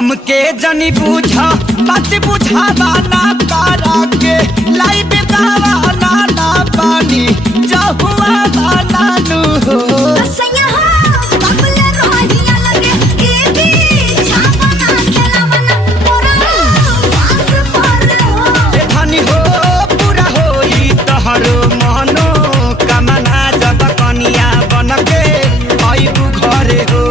हमके जनी बुझा बात बुझावा ना करा के लाई बेदावा ना ना पानी जहुआ ना नु हो सैया कबले रोहिया लगे ए भी छापना खेलावना मोरा पास पर हो ए धनी हो पूरा होई तहरो मनो कामना जब कनिया बनके आइबू घरे हो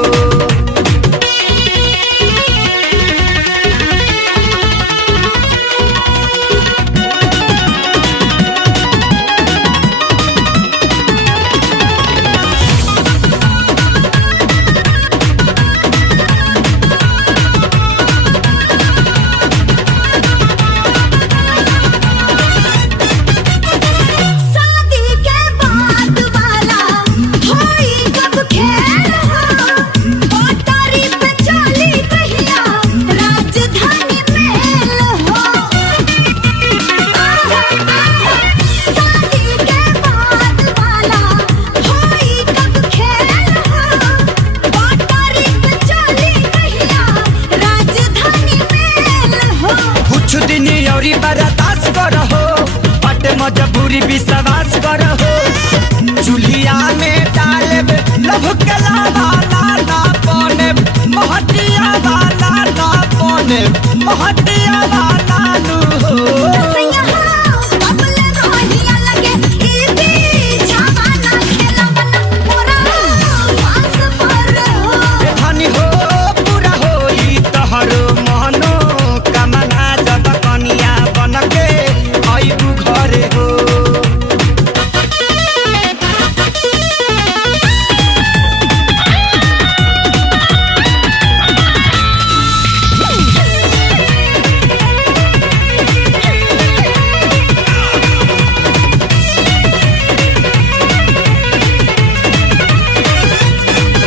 शादी के बाद वाला होई कब खेल हो ओ तारीफ पे चली कहिया राजधानी मेल हो शादी के बाद वाला होई कब खेल हो ओ तारीफ पे चली कहिया राजधानी मेल हो कुछ दिन औरी बर्दाश्त करहो बट मजबूरी विश्वास करहो चूल्हिया में डालब लभ के लावा ना पने महटिया वाला ना पने महटिया वाला नु हो सैया कबले रोहिया लगे ए भी छापना खेलावना मोरा पास पर हो ए धनी हो पूरा होई तहरो मनो कामना जब कनिया बनके आइबू घरे हो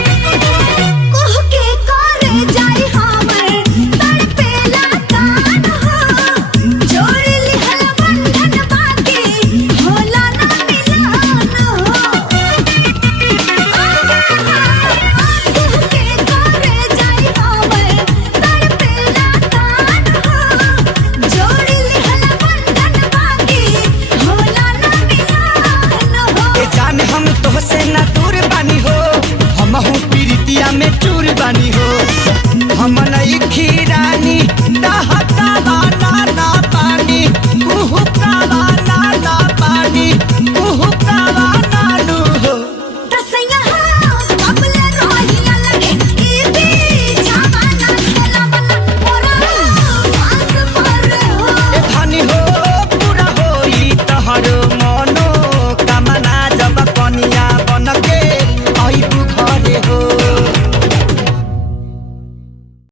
कोह के करे जाई हमर तड़पेला कान हो जोड़ लिहल बंधन बाकी होला ना मिलन हो कोह के करे जाई हमर तड़पेला कान हो जोड़ लिहल बंधन बाकी होला ना मिलन हो ए जाने हम तोहसे ना दूर बानी हो हमहू प्रीतिया में चूर बानी हो हम नई खीरानी दाहत